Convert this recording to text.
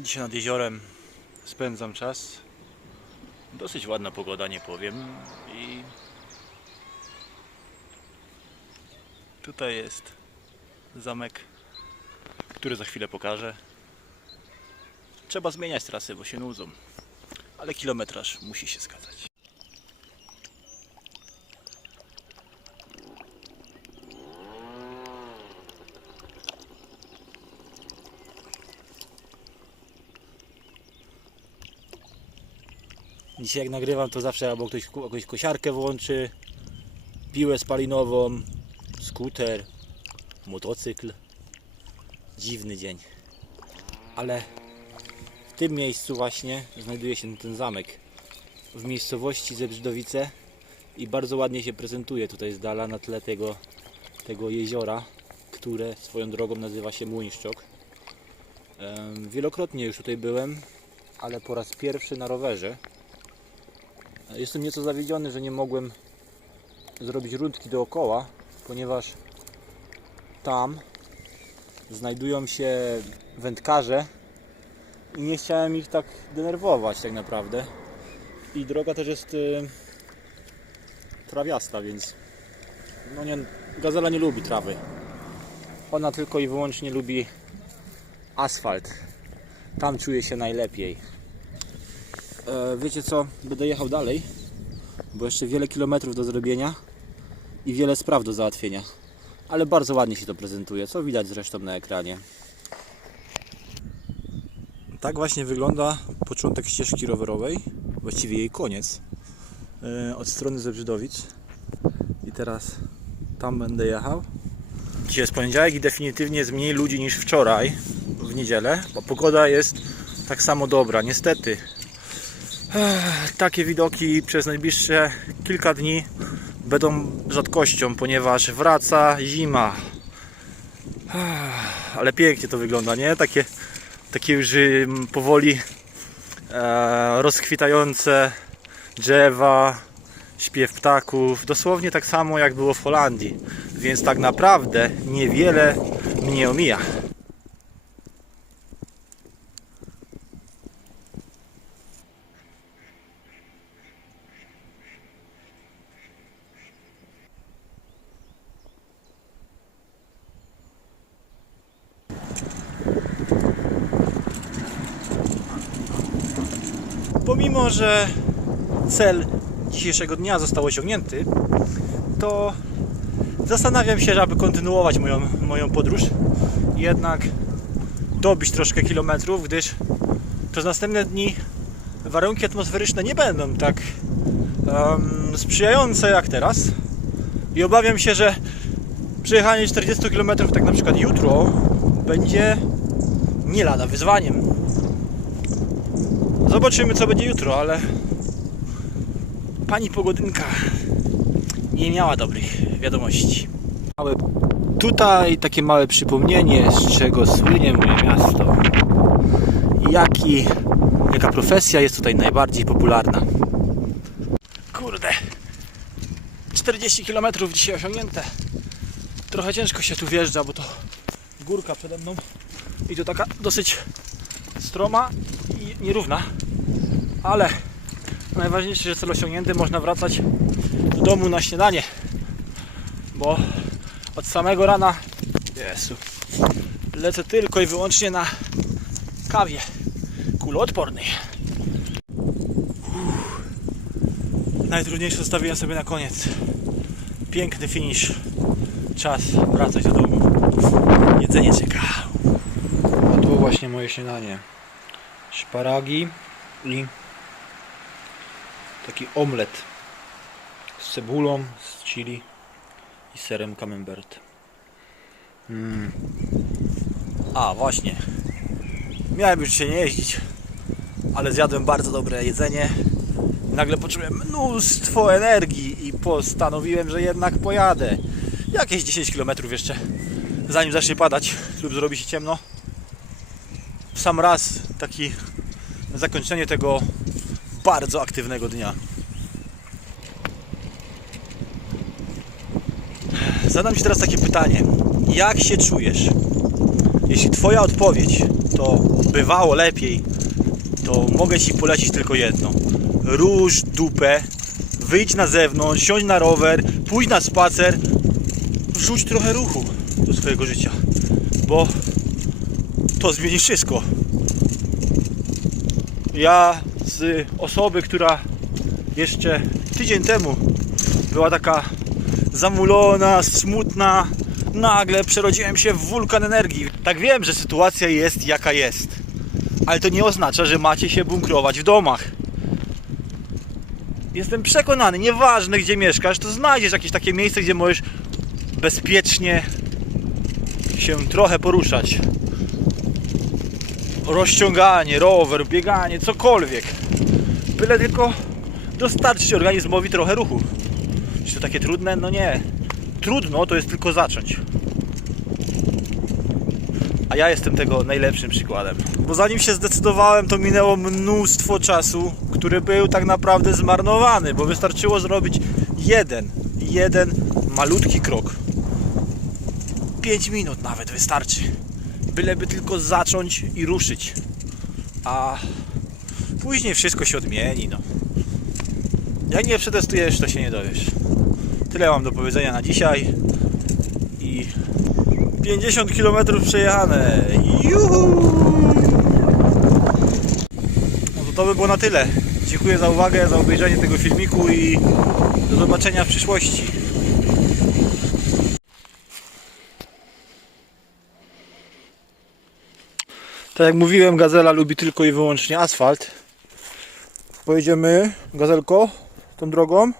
Dzisiaj nad jeziorem spędzam czas. Dosyć ładna pogoda, nie powiem. I tutaj jest zamek, który za chwilę pokażę. Trzeba zmieniać trasy, bo się nudzą. Ale kilometraż musi się zgadzać. Dzisiaj jak nagrywam to zawsze albo ktoś jakąś kosiarkę włączy, piłę spalinową, skuter, motocykl. Dziwny dzień. Ale w tym miejscu właśnie znajduje się ten zamek. W miejscowości Zebrzydowice i bardzo ładnie się prezentuje tutaj z dala na tle tego, tego jeziora, które swoją drogą nazywa się Młyńszczok. Wielokrotnie już tutaj byłem, ale po raz pierwszy na rowerze. Jestem nieco zawiedziony, że nie mogłem zrobić rundki dookoła, ponieważ tam znajdują się wędkarze i nie chciałem ich tak denerwować tak naprawdę. I droga też jest y, trawiasta, więc no nie, gazela nie lubi trawy. Ona tylko i wyłącznie lubi asfalt. Tam czuje się najlepiej. E, wiecie co? Będę jechał dalej, bo jeszcze wiele kilometrów do zrobienia i wiele spraw do załatwienia. Ale bardzo ładnie się to prezentuje, co widać zresztą na ekranie. Tak właśnie wygląda początek ścieżki rowerowej, właściwie jej koniec, e, od strony Zebrzydowic. I teraz tam będę jechał. Dzisiaj jest poniedziałek i definitywnie jest mniej ludzi niż wczoraj w niedzielę, bo pogoda jest tak samo dobra. Niestety takie widoki przez najbliższe kilka dni będą rzadkością, ponieważ wraca zima. Ale pięknie to wygląda, nie? Takie, takie już powoli e, rozkwitające drzewa, śpiew ptaków, dosłownie tak samo jak było w Holandii. Więc tak naprawdę niewiele mnie omija. Pomimo, że cel dzisiejszego dnia został osiągnięty, to zastanawiam się, aby kontynuować moją, moją podróż. Jednak dobić troszkę kilometrów, gdyż przez następne dni warunki atmosferyczne nie będą tak em, sprzyjające jak teraz. I obawiam się, że przejechanie 40 km tak na przykład jutro będzie nie lada wyzwaniem. Zobaczymy co będzie jutro, ale pani pogodynka nie miała dobrych wiadomości. Małe, tutaj takie małe przypomnienie, z czego słynie moje miasto. Jaki, jaka profesja jest tutaj najbardziej popularna. Kurde, 40 km dzisiaj osiągnięte. Trochę ciężko się tu wjeżdża, bo to górka przede mną i to taka dosyć stroma i nierówna, ale najważniejsze, że cel osiągnięty, można wracać do domu na śniadanie, bo od samego rana Jezu, lecę tylko i wyłącznie na kawie kuloodpornej. Uff. Najtrudniejsze zostawiłem sobie na koniec. Piękny finish. Czas wracać do domu. Jedzenie czeka. A tu właśnie moje śniadanie. Szparagi i taki omlet z cebulą, z chili i serem camembert. Mm. A właśnie. Miałem już się nie jeździć, ale zjadłem bardzo dobre jedzenie. Nagle poczułem mnóstwo energii i postanowiłem, że jednak pojadę. Jakieś 10 km jeszcze, zanim zacznie padać lub zrobi się ciemno. Sam raz taki zakończenie tego bardzo aktywnego dnia. Zadam Ci teraz takie pytanie. Jak się czujesz? Jeśli Twoja odpowiedź to bywało lepiej, to mogę Ci polecić tylko jedno. Róż dupę, wyjdź na zewnątrz, siądź na rower, pójdź na spacer, wrzuć trochę ruchu do swojego życia, bo to zmieni wszystko. Ja z osoby, która jeszcze tydzień temu była taka zamulona, smutna, nagle przerodziłem się w wulkan energii. Tak wiem, że sytuacja jest jaka jest, ale to nie oznacza, że macie się bunkrować w domach. Jestem przekonany, nieważne gdzie mieszkasz, to znajdziesz jakieś takie miejsce, gdzie możesz bezpiecznie się trochę poruszać. Rozciąganie, rower, bieganie, cokolwiek. Byle tylko dostarczyć organizmowi trochę ruchu. Czy to takie trudne? No nie. Trudno to jest tylko zacząć. A ja jestem tego najlepszym przykładem. Bo zanim się zdecydowałem, to minęło mnóstwo czasu, który był tak naprawdę zmarnowany, bo wystarczyło zrobić jeden, jeden malutki krok. 5 minut nawet wystarczy. Byleby tylko zacząć i ruszyć. A później wszystko się odmieni, no. Jak nie przetestujesz, to się nie dowiesz. Tyle mam do powiedzenia na dzisiaj. I 50 km przejechane. Juhu! No to to by było na tyle. Dziękuję za uwagę, za obejrzenie tego filmiku i do zobaczenia w przyszłości. Tak jak mówiłem, Gazela lubi tylko i wyłącznie asfalt. Pojedziemy, Gazelko, tą drogą?